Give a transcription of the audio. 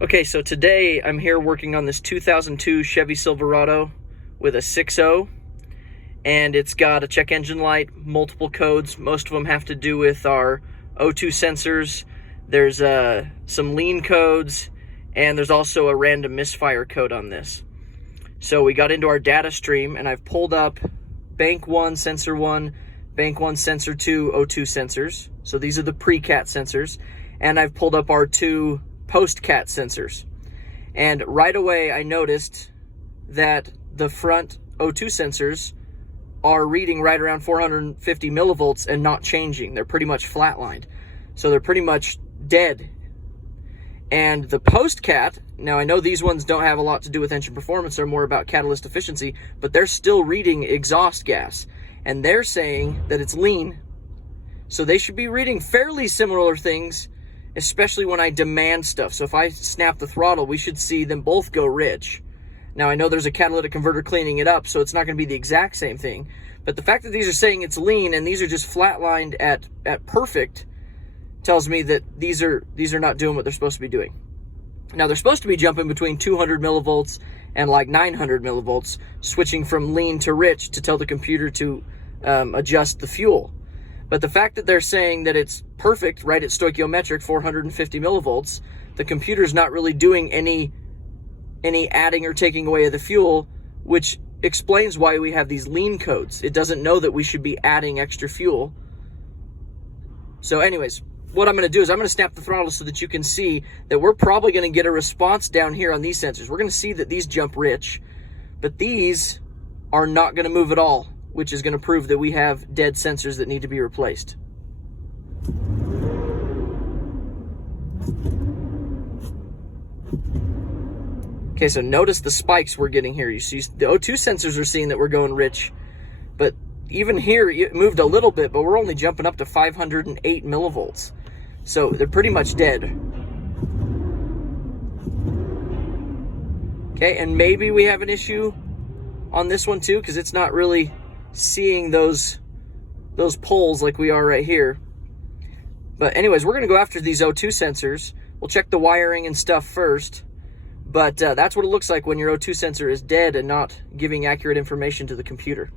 Okay, so today I'm here working on this 2002 Chevy Silverado with a 6.0, and it's got a check engine light, multiple codes. Most of them have to do with our O2 sensors. There's some lean codes, and there's also a random misfire code on this. So we got into our data stream, and I've pulled up bank 1, sensor 1, bank 1, sensor 2, O2 sensors. So these are the pre-cat sensors. And I've pulled up our two post-cat sensors. And right away I noticed that the front O2 sensors are reading right around 450 millivolts and not changing. They're pretty much flatlined. So they're pretty much dead. And the post-cat, now I know these ones don't have a lot to do with engine performance, they're more about catalyst efficiency, but they're still reading exhaust gas. And they're saying that it's lean. So they should be reading fairly similar things, especially when I demand stuff. So if I snap the throttle, we should see them both go rich. Now I know there's a catalytic converter cleaning it up, so it's not going to be the exact same thing. But the fact that these are saying it's lean and these are just flatlined at perfect tells me that these are not doing what they're supposed to be doing. Now they're supposed to be jumping between 200 millivolts and like 900 millivolts, switching from lean to rich to tell the computer to adjust the fuel. But the fact that they're saying that it's perfect right at stoichiometric 450 millivolts, the computer's not really doing any adding or taking away of the fuel, which explains why we have these lean codes. It doesn't know that we should be adding extra fuel. So anyways, what I'm going to do is I'm going to snap the throttle so that you can see that we're probably going to get a response down here on these sensors. We're going to see that these jump rich, but these are not going to move at all, which is going to prove that we have dead sensors that need to be replaced. Okay, so notice the spikes we're getting here. You see the O2 sensors are seeing that we're going rich, but even here it moved a little bit, but we're only jumping up to 508 millivolts. So they're pretty much dead. Okay, and maybe we have an issue on this one too, because it's not really seeing those poles like we are right here. But anyways, we're going to go after these O2 sensors. We'll check the wiring and stuff first. But that's what it looks like when your O2 sensor is dead and not giving accurate information to the computer.